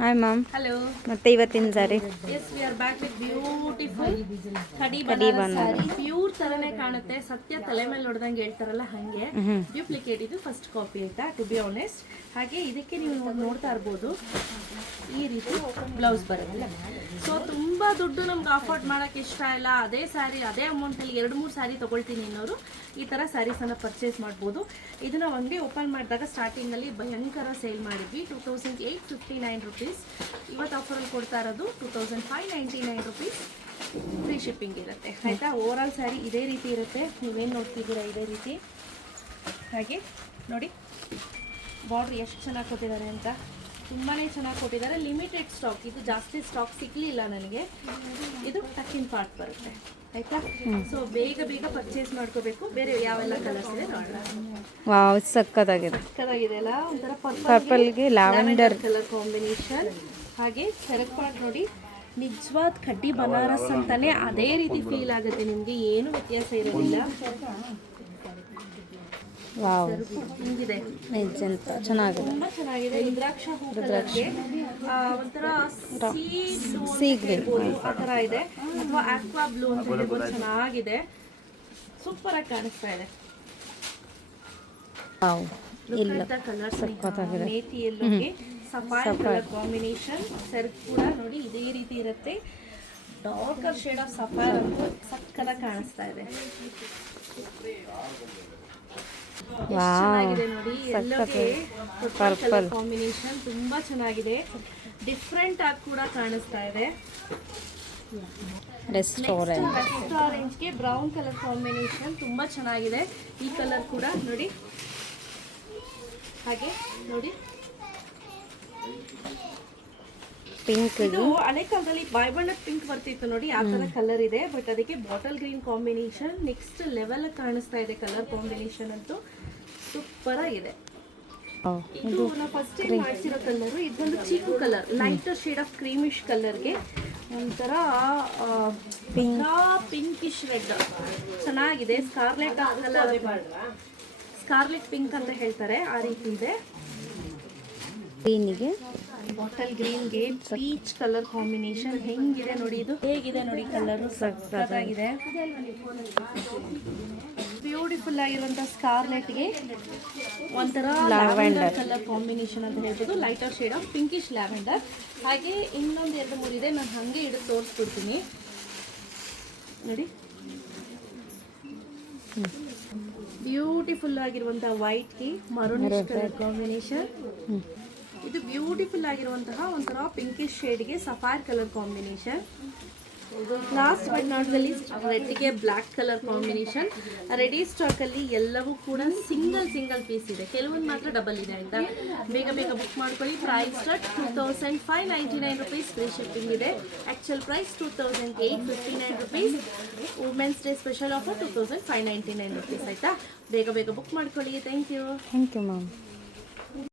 Hi ma'am. Hello. ಮತ್ತೆ ಇವತ್ತಿನ ಸಾರಿ Yes, we are back with beautiful ಕಡಿ ಕಡಿ ಬನಾರಸ್ ಬನಾರಸ್. ಸಾರಿ. ಪ್ಯೂರ್ ತರನೇ ಕಾಣುತ್ತೆ, ಸತ್ಯ ತಲೆ ಮೇಲೆ ಹೊಡೆದಂಗೆ ಹೇಳ್ತಾರಲ್ಲ ಹಂಗೆ. ಡ್ಯೂಪ್ಲಿಕೇಟ್ ಇದು ಫಸ್ಟ್ ಕಾಪಿ ಆಯ್ತಾ, ಟು ಬಿ ಆನೆಸ್ಟ್. ಹಾಗೆ ಇದಕ್ಕೆ ನೀವು ನೋಡ್ತಾ ಇರ್ಬೋದು ಈ ರೀತಿ ಬ್ಲೌಸ್ ಬರುತ್ತೆ. ಸೊ ತುಂಬ ದುಡ್ಡು ನಮ್ಗೆ ಅಫೋರ್ಡ್ ಮಾಡೋಕ್ಕೆ ಇಷ್ಟ ಇಲ್ಲ, ಅದೇ ಸ್ಯಾರಿ ಅದೇ ಅಮೌಂಟಲ್ಲಿ 2-3 ಸ್ಯಾರಿ ತೊಗೊಳ್ತೀನಿ ಅನ್ನೋರು ಈ ಥರ ಸ್ಯಾರೀಸನ್ನು ಪರ್ಚೇಸ್ ಮಾಡ್ಬೋದು. ಇದನ್ನು ಅಂಗಡಿ ಓಪನ್ ಮಾಡಿದಾಗ ಸ್ಟಾರ್ಟಿಂಗಲ್ಲಿ ಭಯಂಕರ ಸೇಲ್ ಮಾಡಿದ್ವಿ, 2859 ರುಪೀಸ್. ಇವತ್ತು ಆಫರಲ್ಲಿ ಕೊಡ್ತಾ ಇರೋದು 2599 ರುಪೀಸ್. ಫ್ರೀ ಶಿಪ್ಪಿಂಗ್ ಇರುತ್ತೆ ಆಯಿತಾ. ಓವರಾಲ್ ಸ್ಯಾರಿ ಇದೇ ರೀತಿ ಇರುತ್ತೆ, ನೀವೇನು ನೋಡ್ತಿದ್ದೀರಾ ಇದೇ ರೀತಿ. ಹಾಗೆ ನೋಡಿ ಬಾರ್ಡ್ರ್ ಎಷ್ಟು ಚೆನ್ನಾಗಿ ಕೊಟ್ಟಿದ್ದಾರೆ ಅಂತ, ತುಂಬಾ ಚೆನ್ನಾಗಿ ಕೊಟ್ಟಿದ್ದಾರೆ. ಲಿಮಿಟೆಡ್ ಸ್ಟಾಕ್, ಇದು ಜಾಸ್ತಿ ಸ್ಟಾಕ್ ಸಿಗಲಿಲ್ಲ ನನಗೆ. ಇದು ಟಕ್ಕಿನ್ ಪಾರ್ಟ್ ಬರುತ್ತೆ ಆಯಿತಾ. ಸೊ ಬೇಗ ಬೇಗ ಪರ್ಚೇಸ್ ಮಾಡ್ಕೋಬೇಕು. ಬೇರೆ ಯಾವೆಲ್ಲ ಕಲರ್ಸ್ ಇದೆ ನೋಡೋಣ. ವಾವ್, ಸಕ್ಕತ್ತಾಗಿದೆ. ಸಕ್ಕತ್ತಾಗಿದೆ ಅಲ್ಲ, ಒಂಥರ ಪರ್ಪಲ್ಗೆ ಲ್ಯಾವೆಂಡರ್ ಕಲರ್ ಕಾಂಬಿನೇಷನ್. ಹಾಗೆ ಸೆರಗ್ ಪಾರ್ಟ್ ನೋಡಿ, ನಿಜವಾದ ಕಡ್ಡಿ ಬನಾರಸ್ ಅಂತಾನೆ ಅದೇ ರೀತಿ ಫೀಲ್ ಆಗುತ್ತೆ ನಿಮಗೆ, ಏನು ವ್ಯತ್ಯಾಸ ಇರೋದಿಲ್ಲ. ವಾವ್, ಹಿಂಗಿದೆ, ನಿಜಂತ ಚೆನ್ನಾಗಿದೆ. ತುಂಬಾ ಚೆನ್ನಾಗಿದೆ. ರುದ್ರಾಕ್ಷ ಹೂ ಕಲರ್ಗೆ ಒಂಥರ ಸೀ ಗ್ರೀನ್ ಆ ಥರ ಇದೆ, ಅಥವಾ ಆಕ್ವಾ ಬ್ಲೂ ಅಂತ ಹೇಳ್ಬೋದು. ಚೆನ್ನಾಗಿದೆ, ಸೂಪರ್ ಆಗಿ ಕಾಣಿಸ್ತಾ ಇದೆ. ವಾವ್, ಇಲ್ಲ ಕಲರ್ಸ್ ಸಕ್ಕತ್ತಾಗಿದೆ. ಮೇಥಿ ಎಲ್ಲೋಗೆ ಸಫೈರ್ ಕಲರ್ ಕಾಂಬಿನೇಷನ್. ಸೆರ್ಗ್ ಕೂಡ ನೋಡಿ ಇದೇ ರೀತಿ ಇರುತ್ತೆ. ಡಾರ್ಕರ್ ಶೇಡ್ ಆಫ್ ಸಫೈರ್ ಅಂತೂ ಸಕ್ಕತ್ತಾಗಿ ಕಾಣಿಸ್ತಾ ಇದೆ. ಚೆನ್ನಾಗಿದೆ ನೋಡಿ, ಎಲ್ಲೋಗೆ ಪರ್ಪಲ್ ಕಾಂಬಿನೇಷನ್ ತುಂಬಾ ಚೆನ್ನಾಗಿದೆ. ಡಿಫ್ರೆಂಟ್ ಆಗಿ ಕೂಡ ಕಾಣಿಸ್ತಾ ಇದೆ. ರೆಸ್ಟೋರೆಂಟ್ಗೆ ಬ್ರೌನ್ ಕಲರ್ ಕಾಂಬಿನೇಷನ್ ತುಂಬಾ ಚೆನ್ನಾಗಿದೆ. ಈ ಕಲರ್ ಕೂಡ ನೋಡಿ, ಹಾಗೆ ನೋಡಿ ಪಿಂಕ್. ಇದು ಹಳೆ ಕಾಲದಲ್ಲಿ ಬಾಯ್ಬಣ್ಣದ ಪಿಂಕ್ ಬರ್ತಿತ್ತು ನೋಡಿ, ಆ ತರ ಕಲರ್ ಇದೆ. ಬಟ್ ಅದಕ್ಕೆ bottle green combination next level ಕಾಣಿಸ್ತಾ ಇದೆ. ಕಲರ್ ಕಾಂಬಿನೇಷನ್ ಅಂತೂ ಸೂಪರ್ ಆಗಿದೆ. ಇದು ನಾವು ಫಸ್ಟ್ ಟೈಮ್ ಮಾಡಿಸಿರೋ ಕಲರ್. ಇದೊಂದು chikoo colour, lighter shade of creamish ಕಲರ್ಗೆ ಒಂಥರ ಪಿಂಕಿಶ್ ರೆಡ್ ಚೆನ್ನಾಗಿದೆ. ಸ್ಕಾರ್ಲೆಟ್ ಕಲರ್, ಸ್ಕಾರ್ಲೆಟ್ ಪಿಂಕ್ ಅಂತ ಹೇಳ್ತಾರೆ, ಆ ರೀತಿ ಇದೆ. ಗ್ರೀನಿಗೆ ಬಾಟಲ್ ಗ್ರೀನ್ಗೆ ಪೀಚ್ ಕಲರ್ ಕಾಂಬಿನೇಷನ್ ಹೆಂಗಿದೆ ನೋಡಿ, ಇದು ಹೇಗಿದೆ ನೋಡಿ, ಕಲರ್ ಸಕ್ಕತ್ತಾಗಿದೆ. ಬ್ಯೂಟಿಫುಲ್ ಆಗಿರುವಂಥ ಸ್ಕಾರ್ಲೆಟ್ಗೆ ಒಂಥರ ಲ್ಯಾವೆಂಡರ್ ಕಲರ್ ಕಾಂಬಿನೇಷನ್ ಅಂತ ಹೇಳ್ಬೋದು, lighter shade of pinkish lavender. ಹಾಗೆ ಇನ್ನೊಂದು 2-3 ಇದೆ, ನಾನು ಹಾಗೆ ಹಿಡಿದು ತೋರಿಸ್ಬಿಡ್ತೀನಿ ನೋಡಿ. ಬ್ಯೂಟಿಫುಲ್ ಆಗಿರುವಂಥ ವೈಟ್ಗೆ ಮರೂನ್ ಕಲರ್ ಕಾಂಬಿನೇಷನ್. ಇದು ಬ್ಯೂಟಿಫುಲ್ ಆಗಿರುವಂತಹ ಒಂಥರ ಪಿಂಕಿಶ್ ಶೇಡ್ಗೆ sapphire colour combination. Last but not the least ರೆಡ್ಗೆ ಬ್ಲ್ಯಾಕ್ ಕಲರ್ ಕಾಂಬಿನೇಷನ್. ರೆಡಿ ಸ್ಟಾಕಲ್ಲಿ ಎಲ್ಲವೂ ಕೂಡ ಸಿಂಗಲ್ ಪೀಸ್ ಇದೆ, ಕೆಲವೊಂದು ಮಾತ್ರ ಡಬಲ್ ಇದೆ ಆಯಿತಾ. ಬೇಗ ಬೇಗ ಬುಕ್ ಮಾಡ್ಕೊಳ್ಳಿ. Price start 2599 rupees. Free shipping ಇದೆ. Actual price 2859 rupees. Women's day special offer 2599 rupees ಆಯಿತಾ. ಬೇಗ ಬೇಗ ಬುಕ್ ಮಾಡ್ಕೊಳ್ಳಿ. Thank you ma'am.